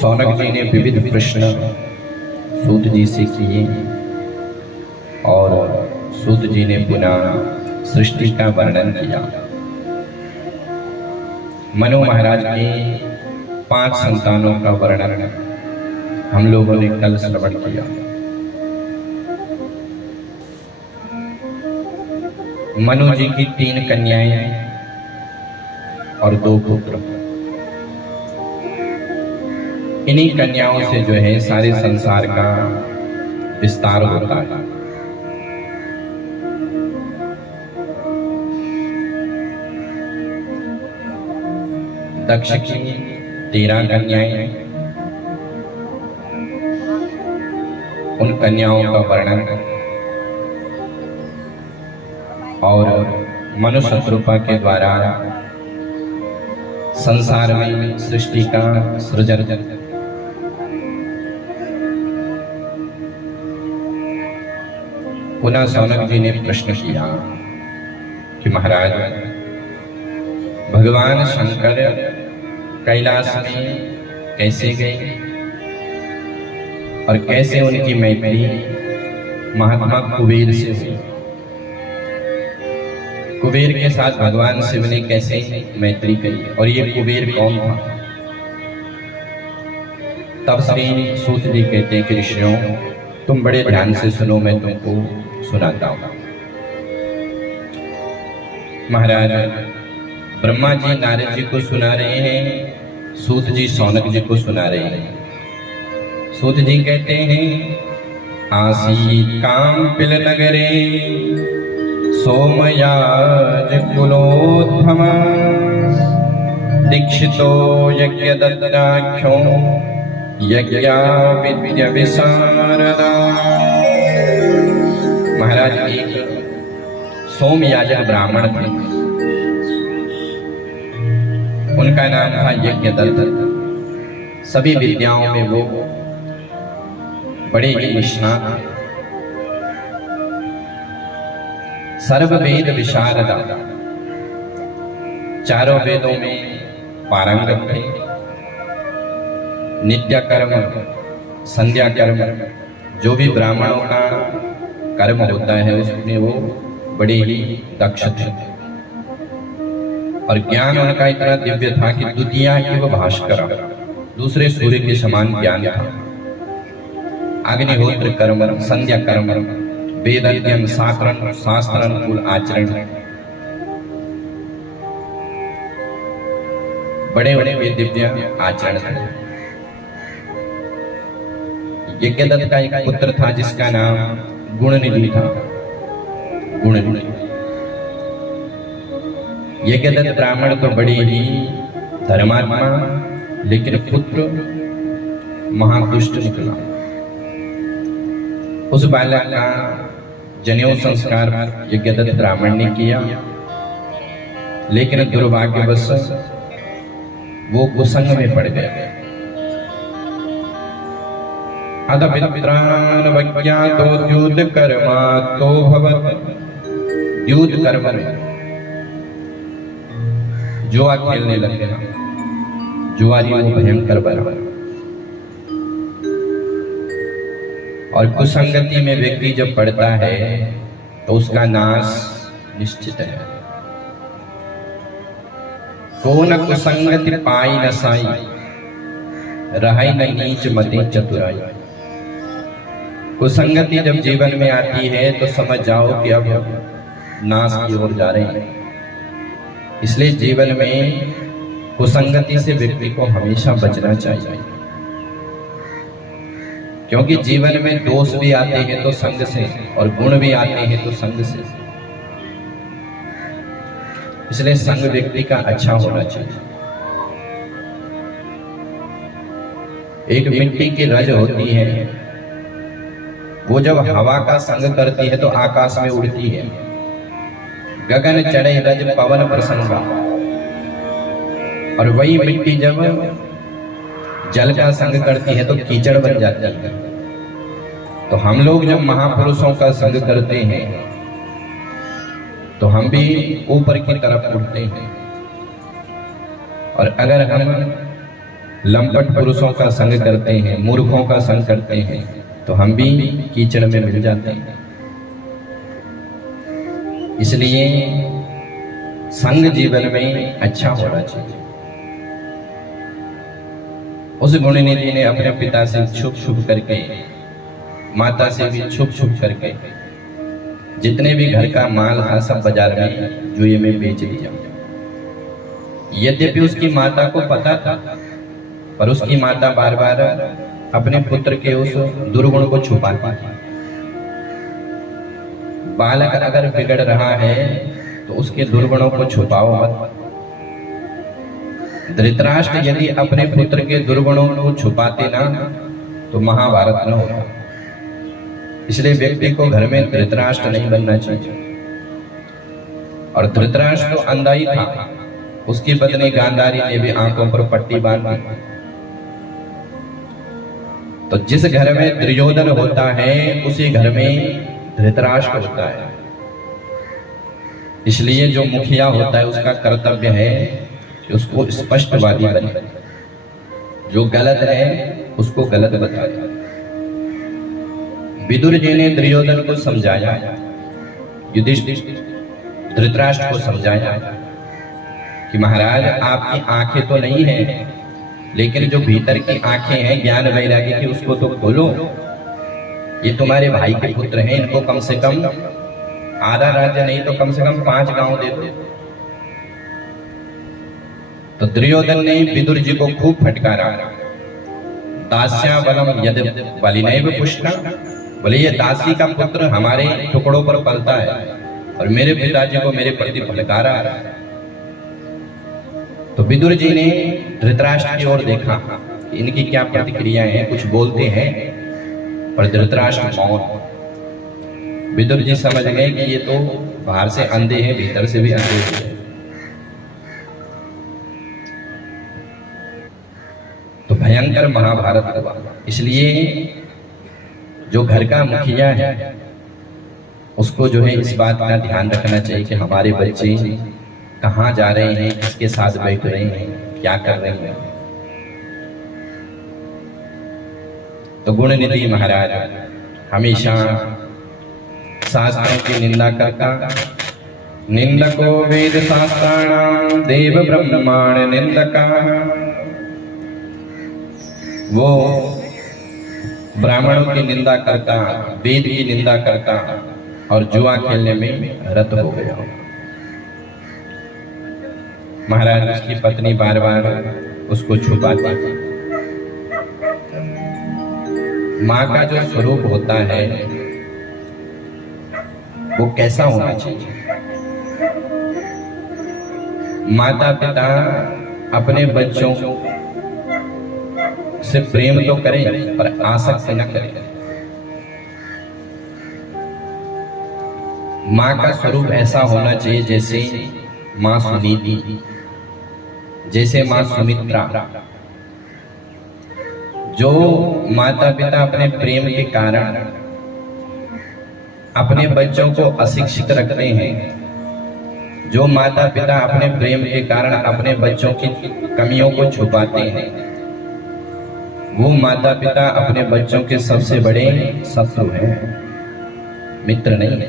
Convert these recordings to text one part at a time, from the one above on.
सौनक जी ने विविध प्रश्न सूत जी से किए और सूत जी ने पुनः सृष्टि का वर्णन किया। मनु महाराज के 5 संतानों का वर्णन हम लोगों ने कल श्रवण किया। मनु जी की 3 कन्याएं और 2 पुत्र। इन्हीं कन्याओं से जो है सारे संसार का विस्तार होता है। दक्ष की 13 कन्याएं, उन कन्याओं का वर्णन और मनु शत्रुपा के द्वारा संसार में सृष्टि का सृजन। पुनः सौनक जी ने प्रश्न किया कि महाराज, भगवान शंकर कैलाश में कैसे गए और कैसे उनकी मैत्री महात्मा कुबेर से हुई? कुबेर के साथ भगवान शिव ने कैसे मैत्री करी और ये कुबेर कौन था? तब श्री सूत जी कहते हैं कि ऋषियों, तुम बड़े ध्यान से सुनो, मैं तुमको सुनाता हूं। महाराज, ब्रह्मा जी नारद जी को सुना रहे हैं, सूत जी सौनक जी को सुना रहे हैं। सूत जी कहते हैं, आसीत काम्पिल नगरे सोमयाज कुलोद्भव दीक्षितो यज्ञ दत्ताख्यो यज्ञा विद्या विशारदा। महाराज, एक सोमयाजक ब्राह्मण थे, उनका नाम था यज्ञदत्त। सभी विद्याओं में वो बड़े ही निष्णात थे, सर्व वेद विशारदा, चारों वेदों में पारंगत थे। नित्य कर्म, संध्या कर्म, जो भी ब्राह्मणों का कर्म होता है उसमें वो बड़े ही दक्ष थे। और ज्ञान उनका इतना दिव्य था कि द्वितीया की वो भास्कर, दूसरे सूर्य के समान ज्ञान था। अग्निहोत्र कर्म, संध्या कर्म, वेद अध्ययन, शास्त्र अनुकूल आचरण, बड़े बड़े वे दिव्य आचरण थे। यज्ञदत्त का एक पुत्र था जिसका नाम गुणनिधि था। गुणनिधि यज्ञदत्त ब्राह्मण तो बड़ी ही धर्मात्मा, लेकिन पुत्र महादुष्ट निकला। उस बालक का जनेऊ संस्कार यज्ञदत्त ब्राह्मण ने किया, लेकिन दुर्भाग्यवश वो कुसंग में पड़ गया। अदपित्रान वज्ञातो द्यूत कर्मातो भवत्। द्यूत कर्म में जुआ खेलने लग गया। जुआरी वो भयंकर बना। और कुसंगति में व्यक्ति जब पड़ता है तो उसका नाश निश्चित है। को न कुसंगति पाई न साई, रहाई न नीच मति चतुराई। कुसंगति जब जीवन में आती है तो समझ जाओ कि अब नाश की ओर जा रहे हैं। इसलिए जीवन में कुसंगति से व्यक्ति को हमेशा बचना चाहिए, क्योंकि जीवन में दोष भी आते हैं तो संग से, और गुण भी आते हैं तो संग से। इसलिए संग व्यक्ति का अच्छा होना चाहिए। एक मिट्टी की रज होती है, वो जब हवा का संग करती है तो आकाश में उड़ती है। गगन चढ़े रज पवन प्रसंगा। और वही मिट्टी जब जल का संग करती है तो कीचड़ बन जाती है। तो हम लोग जब महापुरुषों का संग करते हैं तो हम भी ऊपर की तरफ उठते हैं। और अगर हम लंपट पुरुषों का संग करते हैं, मूर्खों का संग करते हैं, तो हम भी कीचड़ में मिल जाते हैं। इसलिए संग जीवन में अच्छा होना चाहिए। उस गुणनिधि ने अपने पिता से छुप छुप करके, माता से भी छुप छुप करके जितने भी घर का माल था सब बाजार में जुए में बेच दिया। यद्यपि उसकी माता को पता था, पर उसकी माता बार बार अपने पुत्र के उस दुर्गुण को छुपाती थी। बालक अगर बिगड़ रहा है तो उसके दुर्गुणों को छुपाओ मत। धृतराष्ट्र यदि अपने पुत्र के दुर्गुणों को छुपाते ना तो महाभारत न होता। इसलिए व्यक्ति को घर में धृतराष्ट्र नहीं बनना चाहिए। और धृतराष्ट्र तो अंधा ही था, उसकी पत्नी गांधारी ने भी आंखों पर पट्टी बांधी। तो जिस घर में दुर्योधन होता है उसी घर में धृतराष्ट्र होता है। इसलिए जो मुखिया होता है उसका कर्तव्य है कि उसको स्पष्टवादी बने, जो गलत है उसको गलत बताए। विदुर जी ने दुर्योधन को समझाया, युधिष्ठिर धृतराष्ट्र को समझाया कि महाराज आपकी आंखें तो नहीं है, लेकिन जो भीतर की आंखें हैं ज्ञान वैराग्य की उसको तो खोलो। ये तुम्हारे भाई के पुत्र हैं, इनको कम से कम आधा राज्य नहीं तो कम से कम 5 गांव दे दो। तो दुर्योधन ने विदुर जी को खूब फटकारा। दास्या बलम यद बलिनैव पुष्टा, बोले ये दासी का पुत्र हमारे टुकड़ों पर पलता है और मेरे पिताजी को मेरे प्रति फटकारा। तो विदुर जी ने धृतराष्ट्र की ओर देखा कि इनकी क्या प्रतिक्रियाएं हैं, कुछ बोलते हैं, पर धृतराष्ट्र मौन। विदुर जी समझ गए कि ये तो बाहर से अंधे हैं, भीतर से भी अंधे हैं। तो भयंकर महाभारत हुआ। इसलिए जो घर का मुखिया है उसको जो है इस बात का ध्यान रखना चाहिए कि हमारे बच्चे कहाँ जा रहे हैं, किसके साथ बैठ रहे हैं, क्या कर रहे हैं। तो गुणनिधि महाराज हमेशा शास्त्रों की निंदा करता। निंदको वेद शास्त्राणां देव ब्रह्मांड निंदका, वो ब्राह्मणों की निंदा करता, वेद की निंदा करता और जुआ खेलने में रत हो गया। महाराज उसकी पत्नी बार बार उसको छुपाती थी। माँ का जो स्वरूप होता है वो कैसा होना चाहिए? माता पिता अपने बच्चों से प्रेम तो करें पर आसक्त न करें। माँ का स्वरूप ऐसा होना चाहिए जैसे माँ सुनीति, जैसे माँ सुमित्रा। जो माता पिता अपने प्रेम के कारण अपने बच्चों को अशिक्षित रखते हैं, जो माता पिता अपने प्रेम के कारण अपने बच्चों की कमियों को छुपाते हैं, वो माता पिता अपने बच्चों के सबसे बड़े शत्रु हैं, मित्र नहीं है।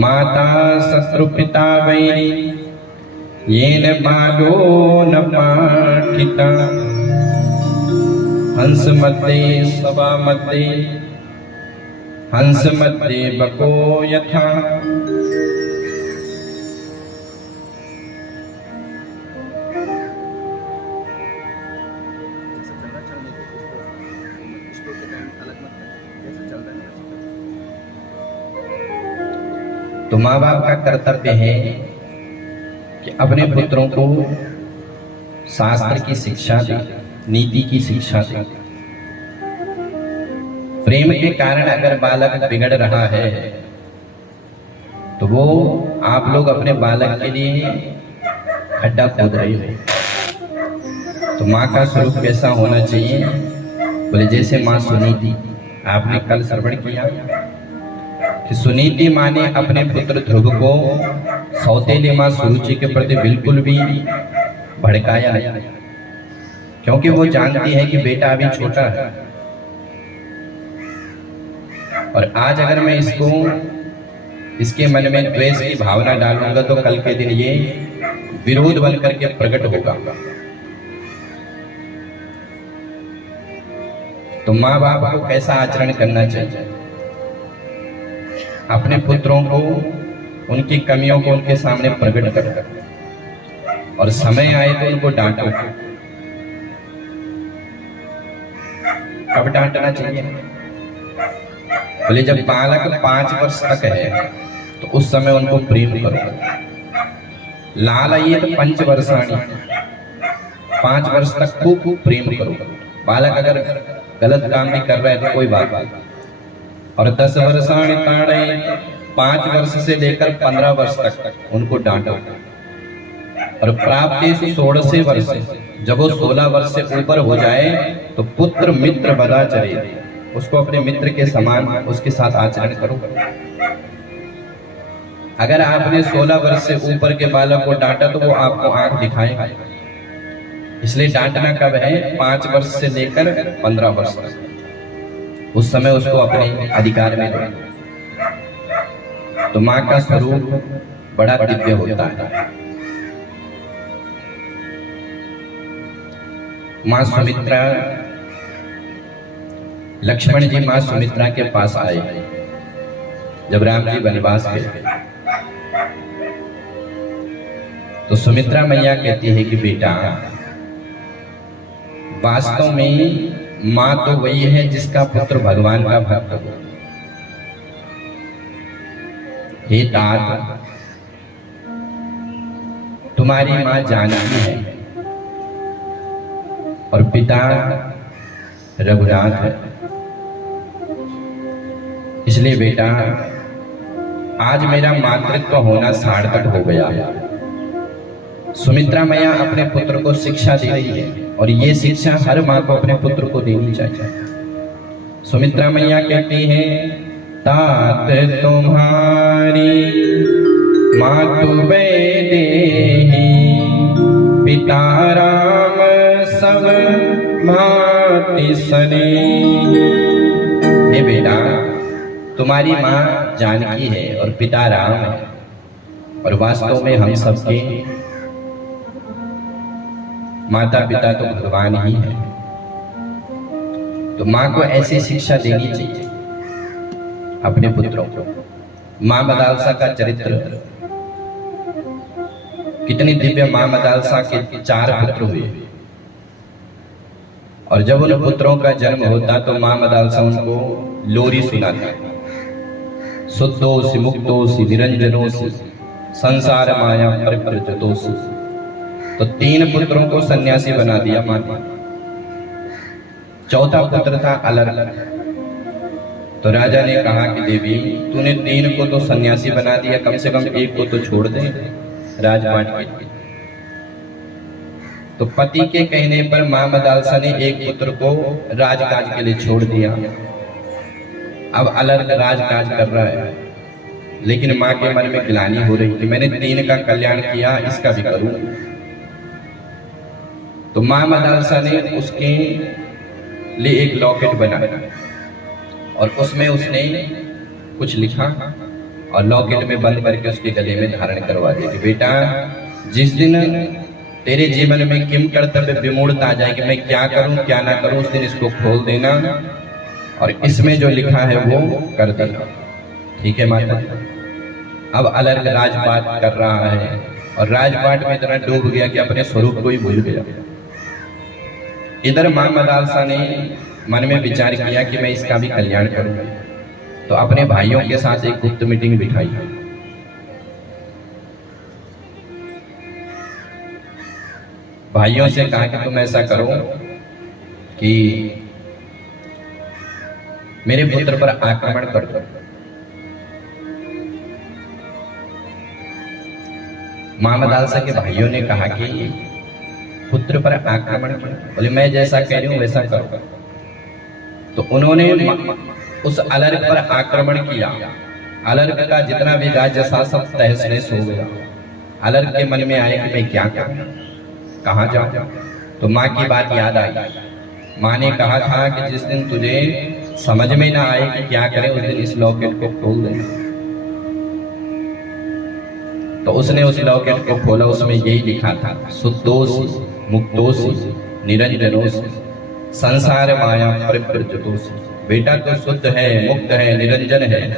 माता शत्रु पिता वैरी येन बालो न पाठिता, हंस मध्ये सभा मध्ये हंस मध्ये बको यथा। तो माँ बाप का कर्तव्य है कि अपने पुत्रों को शास्त्र की शिक्षा दे, नीति की शिक्षा दे। प्रेम के कारण अगर बालक बिगड़ रहा है तो वो आप लोग अपने बालक के लिए खड्डा खोद रहे हो। तो माँ का स्वरूप कैसा होना चाहिए? बोले जैसे माँ सुनीति। आपने कल श्रवण किया कि सुनीति माँ ने अपने पुत्र ध्रुव को सौतेली माँ सुरुचि के प्रति बिल्कुल भी भड़काया नहीं। क्योंकि वो जानती है कि बेटा अभी छोटा है, और आज अगर मैं इसके मन में द्वेष की भावना डालूंगा तो कल के दिन ये विरोध बन करके प्रकट होगा। तो माँ बाप को कैसा आचरण करना चाहिए? अपने पुत्रों को उनकी कमियों को उनके सामने प्रकट कर, और समय आए तो उनको डांटो। कब डांटना चाहिए? बोले जब बालक 5 वर्ष तक है तो उस समय उनको प्रेम करो। लाल आइए तो 5 वर्षाणी, 5 वर्ष तक खूब प्रेम करो। बालक अगर गलत काम भी कर रहा है तो कोई बात नहीं। और 10 वर्षाणी ताड़े, 5 वर्ष से लेकर 15 वर्ष तक उनको डांटो। और प्राप्ति 16 वर्ष, जब वो 16 वर्ष से ऊपर हो जाए तो पुत्र मित्र बदा चले, उसको अपने मित्र के समान उसके साथ आचरण करो। अगर आपने 16 वर्ष से ऊपर के बालक को डांटा तो वो आपको आंख दिखाएगा। इसलिए डांटना कब है? 5 वर्ष से लेकर 15 वर्ष तक। उस समय उसको अपने अधिकार में दो। तो माँ का स्वरूप बड़ा दिव्य होता है। माँ सुमित्रा, लक्ष्मण जी माँ सुमित्रा के पास आए जब राम जी वनवास गए। तो सुमित्रा मैया कहती है कि बेटा, वास्तव में माँ तो वही है जिसका पुत्र भगवान का भक्त हो। हे तात, तुम्हारी माँ जानकी है और पिता रघुनाथ है। इसलिए बेटा, आज मेरा मातृत्व होना सार्थक हो गया। सुमित्रा मैया अपने पुत्र को शिक्षा दे रही है, और ये शिक्षा हर माँ को अपने पुत्र को देनी चाहिए। सुमित्रा मैया कहती है, तात तुम्हारी मातु वैदेही, पिता राम सब भांति स्नेही। हे बेटा, तुम्हारी माँ जानकी है और पिता राम है, और वास्तव में हम सबके माता पिता तो भगवान ही है। तो माँ को ऐसी शिक्षा देनी चाहिए अपने पुत्रों को। माँ मदालसा का चरित्र कितनी दिव्य। माँ मदालसा के 4 पुत्र हुए, और जब उन पुत्रों का जन्म होता तो माँ मदालसा उनको लोरी सुनाती। शुद्धोसि मुक्तोसि निरंजनोसि संसार माया परिव्रजतोसि। तो 3 पुत्रों को सन्यासी बना दिया माँ ने। 4था पुत्र था अलग। तो राजा ने कहा कि देवी, तूने 3 को तो सन्यासी बना दिया, कम से कम 1 को तो छोड़ दे राजपाट के लिए। तो पति के कहने पर माँ मदालसा ने 1 पुत्र को राजकाज के लिए छोड़ दिया। अब अलग राजकाज कर रहा है, लेकिन माँ के मन में ग्लानि हो रही कि मैंने 3 का कल्याण किया, इसका भी करूं। तो माँ मदालसा ने उसके लिए एक लॉकेट बनाया, और उसमें उसने कुछ लिखा और लॉकेट में बंद करके उसके गले में धारण करवा दिया कि बेटा, जिस दिन तेरे जीवन में किम कर्तव्य विमूढ़ता आ जाए कि मैं क्या करूं क्या ना करूं, उस दिन इसको खोल देना और इसमें जो लिखा है वो कर देना। ठीक है माता। अब अलग राजपाट कर रहा है, और राजपाट में इतना डूब गया कि अपने स्वरूप को ही भूल गया। इधर माँ मदालसा ने मन में विचार किया कि मैं इसका भी कल्याण करूंगा। तो अपने भाइयों के साथ एक गुप्त मीटिंग बिठाई। भाइयों से कहा कि तुम ऐसा करो कि मेरे पुत्र पर आक्रमण कर दो। माँ मदालसा के भाइयों ने कहा कि पुत्र पर आक्रमण क्यों? बोले मैं जैसा कह रही हूं वैसा करो। तो उन्होंने उस अलर्क पर आक्रमण किया। अलर्क का जितना भी राज्य था सब तहस नहस हो गया। अलर्क के मन में आया कि मैं क्या करूं, कहां जाऊं। तो माँ की बात याद आई। माँ ने कहा था कि जिस दिन तुझे समझ में ना आए कि क्या करें, उस दिन इस लॉकेट को खोल दे। तो उसने उस लॉकेट को खोला, उसमें यही लिखा था, शुद्धोसी मुक्तोसी निरंजनोसी संसार माया परिव्रजतोसी। बेटा तो शुद्ध है, मुक्त है, निरंजन है,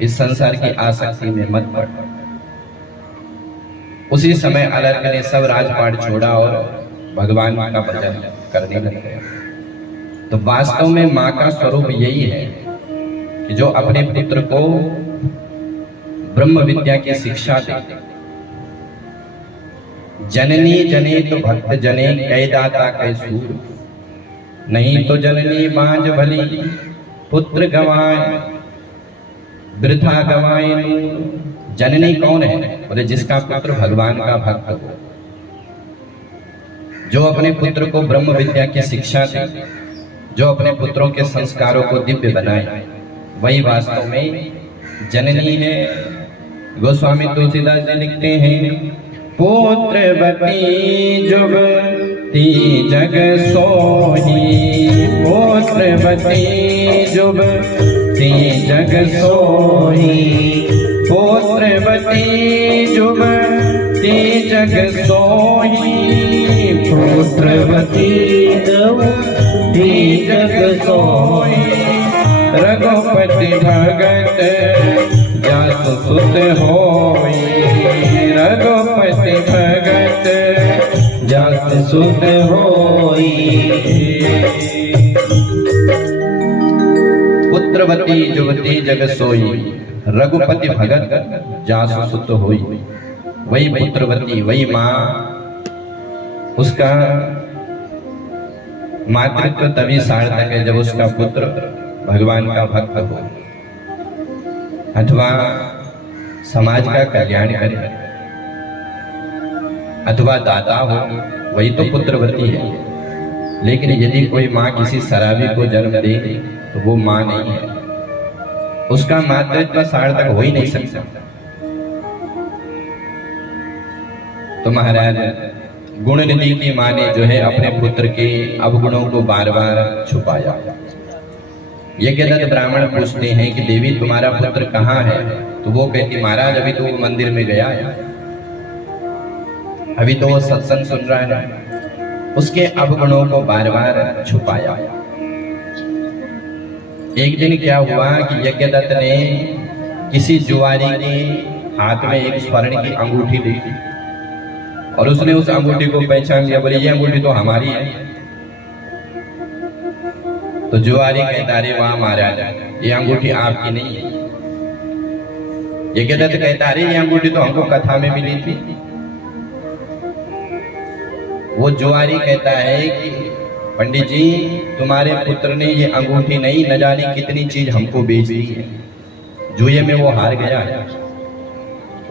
इस संसार की आसक्ति में मत पड़। उसी समय अलर्क ने सब राजपाट छोड़ा और भगवान का भजन करने लग गया। तो वास्तव में माँ का स्वरूप यही है कि जो अपने पुत्र को ब्रह्म विद्या की शिक्षा दे। जननी जने तो भक्त जने, कै दाता कै सूर, नहीं तो जननी बांझ भली, पुत्र गवाए वृथा गवाए नूर। जननी कौन है? बोले जिसका पुत्र भगवान का भक्त हो, जो अपने पुत्र को ब्रह्म विद्या की शिक्षा दे, जो अपने पुत्रों के संस्कारों को दिव्य बनाए, वही वास्तव में जननी है। गोस्वामी तुलसीदास जी लिखते हैं, पुत्रवती जुबती जग सोही, पुत्रवती जुबती जग सोही, पुत्रवती जुबती जग सोही, पुत्रवती जुबती जग सोही। रघुपति भगत जासु सुत होई, रघुपति भगत जासु सुत होई। पुत्रवती जुवती जग सोई, रघुपति भगत जासु सुत होई। वही पुत्रवती, वही माँ, उसका मातृत्व तभी सार्थक है जब उसका पुत्र भगवान का भक्त हो अथवा समाज का कल्याण करे अथवा दाता हो, वही तो पुत्रवती है। लेकिन यदि कोई माँ किसी शराबी को जन्म दे तो वो माँ नहीं है, उसका मातृत्व सार्थक हो ही नहीं सकता। तो महाराज गुण निधि की माँ ने जो है अपने पुत्र के अवगुणों को बार बार छुपाया। यज्ञदत्त ब्राह्मण पूछते हैं कि देवी तुम्हारा पुत्र कहाँ है? तो वो कहती महाराज अभी तो वो मंदिर में गया है, अभी तो वो सत्संग सुन रहा है। उसके अवगुणों को बार बार छुपाया। एक दिन क्या हुआ कि यज्ञदत्त ने किसी जुआरी के हाथ में एक स्वर्ण की अंगूठी देखी और उसने उस अंगूठी को पहचान लिया। बोले ये अंगूठी तो हमारी है। तो जुआरी कहता अरे वाह महाराज, ये अंगूठी आपकी नहीं है। यज्ञदत्त कहता अरे ये अंगूठी तो हमको कथा में मिली थी। वो जुआरी कहता है कि पंडित जी तुम्हारे पुत्र ने ये अंगूठी नहीं न जाने कितनी चीज हमको बेच दी है। जुए में वो हार गया,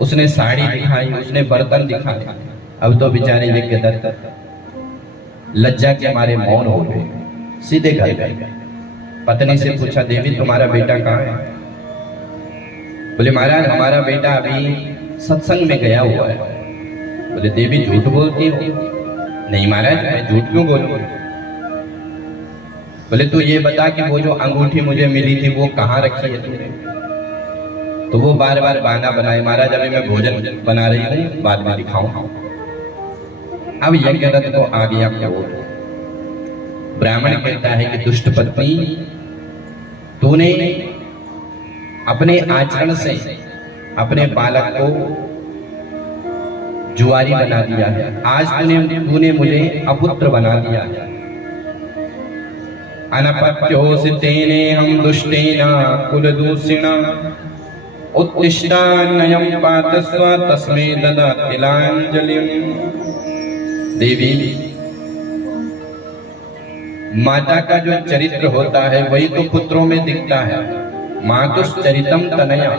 उसने साड़ी दिखाई, उसने बर्तन दिखाए। अब तो बेचारे यज्ञदत्त लज्जा के मारे मौन हो गए, सीधे घर गए। पत्नी से पूछा देवी तुम्हारा बेटा कहाँ है? बोले महाराज हमारा बेटा अभी सत्संग में गया हुआ है। बोले देवी झूठ बोलती हो? नहीं महाराज मैं झूठ क्यों बोलूं? बोले तू ये बता कि वो जो अंगूठी मुझे मिली थी वो कहाँ रखी है तूने? तो वो बार बार बहाना बनाए, महाराज अभी मैं भोजन बना रही हूँ, बाद में दिखाऊं। अब यज्ञदत्त को आ गया क्रोध। ब्राह्मण कहता है कि दुष्ट पत्नी तूने अपने आचरण से अपने बालक को जुआरी बना दिया है। आज तूने मुझे अपुत्र बना दिया है। अनपत्योसितेने हम दुष्टेना कुलदूषिणा उत्तिष्ठा नयं पातस्व तस्मै ददा तिलांजलिं। देवी माता का जो चरित्र होता है वही तो पुत्रों में दिखता है। मातुश्चरितम तनया,